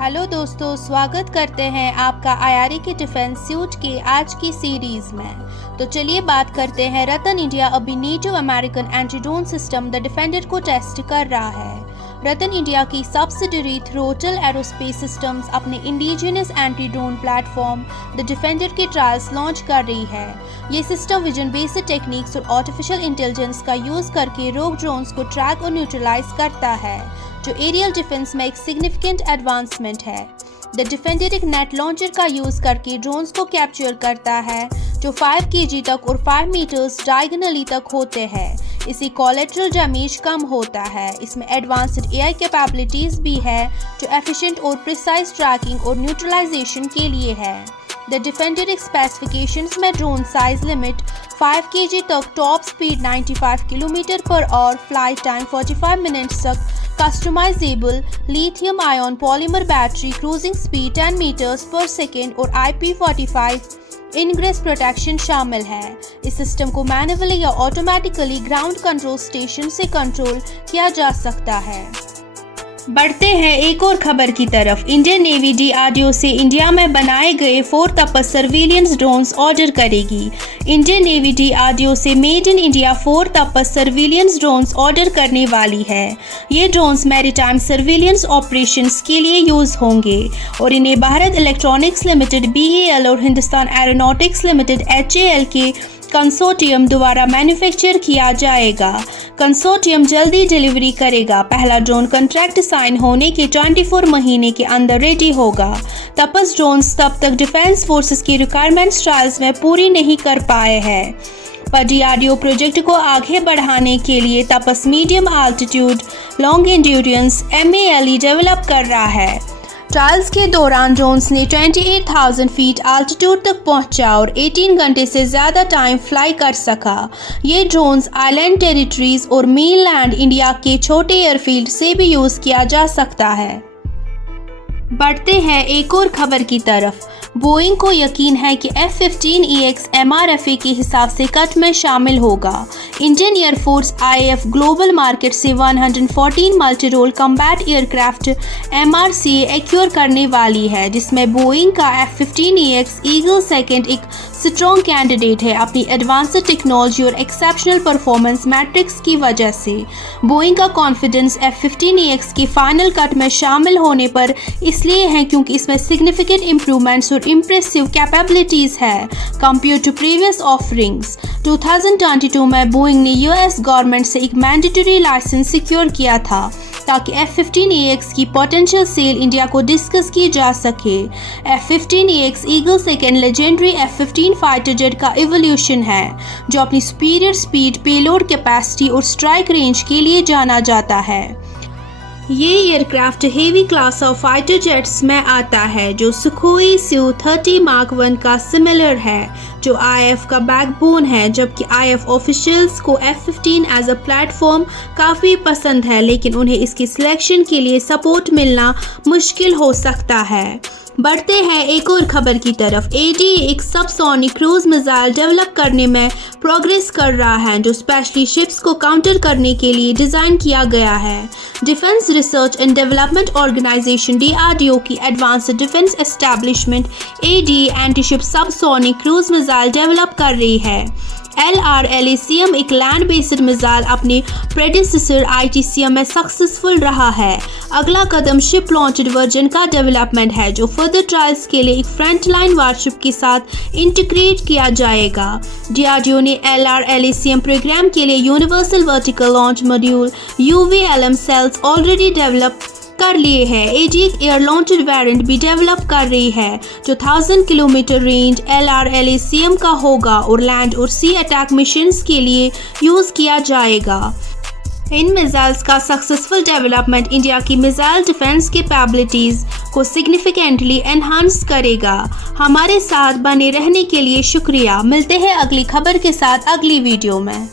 Hello दोस्तों, स्वागत करते हैं आपका आईआरए के डिफेंस सूट के आज की सीरीज में। तो चलिए बात करते हैं रतन इंडिया अभी native American anti drone system the defender को टेस्ट कर रहा है। रतन इंडिया की सब्सिडरी थ्रोटल एरोस्पेस सिस्टम्स अपने indigenous anti drone platform the defender के ट्रायल्स लॉन्च कर रही है। ये सिस्टम विजन बेस्ड टेक्निक्स और आर्टिफिशियल इंटेलिजेंस का यूज करके रोग ड्रोन्स को ट्रैक और न्यूट्रलाइज करता है, जो एरियल डिफेंस में एक सिग्निफिकेंट एडवांसमेंट है। द डिफेंडर एक नेट लॉन्चर का यूज करके ड्रोन्स को कैप्चर करता है जो 5 kg तक और 5 मीटर्स डायगोनली तक होते हैं। इससे कोलेटरल डैमेज कम होता है। इसमें एडवांस्ड एआई कैपेबिलिटीज भी है जो एफिशिएंट और प्रिसाइज ट्रैकिंग और न्यूट्रलाइजेशन के लिए है। द डिफेंडर एक स्पेसिफिकेशंस में ड्रोन साइज लिमिट 5 kg तक, top speed 95 km/h, flight time 45 minutes तक, customizable lithium ion polymer battery, cruising speed 10 metres second और IP45 इनग्रेस प्रोटेक्शन शामिल है। इस सिस्टम को मैनुअली या ऑटोमेटिकली ग्राउंड कंट्रोल स्टेशन से कंट्रोल किया जा सकता है। बढ़ते हैं एक और खबर की तरफ। इंडियन नेवी DRDO से इंडिया में बनाए गए 4 तपस सर्विलियंस ड्रोन्स ऑर्डर करेगी। इंडियन नेवी DRDO से made in India 4 Tapas surveillance drones order करने वाली है। ये ड्रोन्स मैरीटाइम सर्विलियंस ऑपरेशंस के लिए यूज होंगे और इन्हें भारत इलेक्ट्रॉनिक्स लिमिटेड BEL और हिंदुस्तान एरोनॉटिक्स लिमिटेड HAL के कंसोर्टियम द्वारा मैन्युफैक्चर किया जाएगा। कंसोर्टियम जल्दी डिलीवरी करेगा। पहला ड्रोन कॉन्ट्रैक्ट साइन होने के 24 महीने के अंदर रेडी होगा। तपस ड्रोन्स तब तक डिफेंस फोर्सेस की रिक्वायरमेंट्स ट्रायल्स में पूरी नहीं कर पाए हैं, पर DRDO प्रोजेक्ट को आगे बढ़ाने के लिए Tapas medium altitude long endurance MALE develop कर रहा है। ट्रायल्स के दौरान ड्रोन्स ने 28,000 फीट आल्टीट्यूड तक पहुंचा और 18 घंटे से ज़्यादा टाइम फ्लाई कर सका। ये ड्रोन्स आइलैंड टेरिटरीज और मेनलैंड इंडिया के छोटे एयरफील्ड से भी यूज़ किया जा सकता है। बढ़ते हैं एक और खबर की तरफ। बोइंग को यकीन है कि F-15EX MRFA के हिसाब से कट में शामिल होगा। Indian Air Force IAF global market से 114 multi role combat aircraft MRCA acquire करने वाली है, जिसमें बोइंग का F-15EX ईगल सेकेंड एक स्ट्रॉन्ग कैंडिडेट है। अपनी एडवांस्ड टेक्नोलॉजी और एक्सेप्शनल परफॉर्मेंस मैट्रिक्स की वजह से बोइंग का कॉन्फिडेंस F-15EX के फाइनल कट में शामिल होने पर इसलिए है क्योंकि इसमें सिग्निफिकेंट इम्प्रूवमेंट्स और इम्प्रेसिव कैपेबिलिटीज है कंपेयर टू प्रीवियस ऑफरिंग्स। 2022 में बोइंग ने US गवर्नमेंट से एक मैंडेटरी लाइसेंस सिक्योर किया था ताकि F-15EX की पोटेंशियल सेल इंडिया को डिस्कस की जा सके। F-15EX Eagle second legendary F-15 fighter jet का इवोल्यूशन है, जो अपनी सुपीरियर स्पीड, पेलोड कैपेसिटी और स्ट्राइक रेंज के लिए जाना जाता है। ये aircraft heavy class of fighter jets में आता है, जो सुखोई Su-30 Mark 1 का सिमिलर है, जो IAF का बैकबोन है। जबकि IAF ऑफिशियल्स को F-15 एज अ प्लेटफॉर्म काफ़ी पसंद है, लेकिन उन्हें इसकी सिलेक्शन के लिए सपोर्ट मिलना मुश्किल हो सकता है। बढ़ते हैं एक और खबर की तरफ। ADA एक सबसोनिक क्रूज मिसाइल डेवलप करने में प्रोग्रेस कर रहा है, जो स्पेशली शिप्स को काउंटर करने के लिए डिज़ाइन किया गया है। Defence Research and Development Organisation DRDO की Advanced Defence Establishment ADA anti ship subsonic cruise missile develop कर रही है। LRLACM एक लैंड बेस्ड मिसाइल अपने प्रेडिसेसर ITCM में सक्सेसफुल रहा है। अगला कदम शिप लॉन्च्ड वर्जन का डेवलपमेंट है, जो फर्दर ट्रायल्स के लिए एक फ्रंटलाइन वारशिप के साथ इंटीग्रेट किया जाएगा। DRDO ने LRLACM प्रोग्राम के लिए universal vertical launch module UVLM cells already develop कर लिए हैं। ADA एक एयर लॉन्चड वेरिएंट भी डेवलप कर रही है, जो 1000 किलोमीटर रेंज LRLACM का होगा और लैंड और सी अटैक मिशंस के लिए यूज किया जाएगा। इन मिसाइल्स का सक्सेसफुल डेवलपमेंट इंडिया की मिसाइल डिफेंस कैपेबिलिटीज को सिग्निफिकेंटली एनहांस करेगा। हमारे साथ बने रहने के लिए शुक्रिया। मिलते हैं अगली खबर के साथ अगली वीडियो में।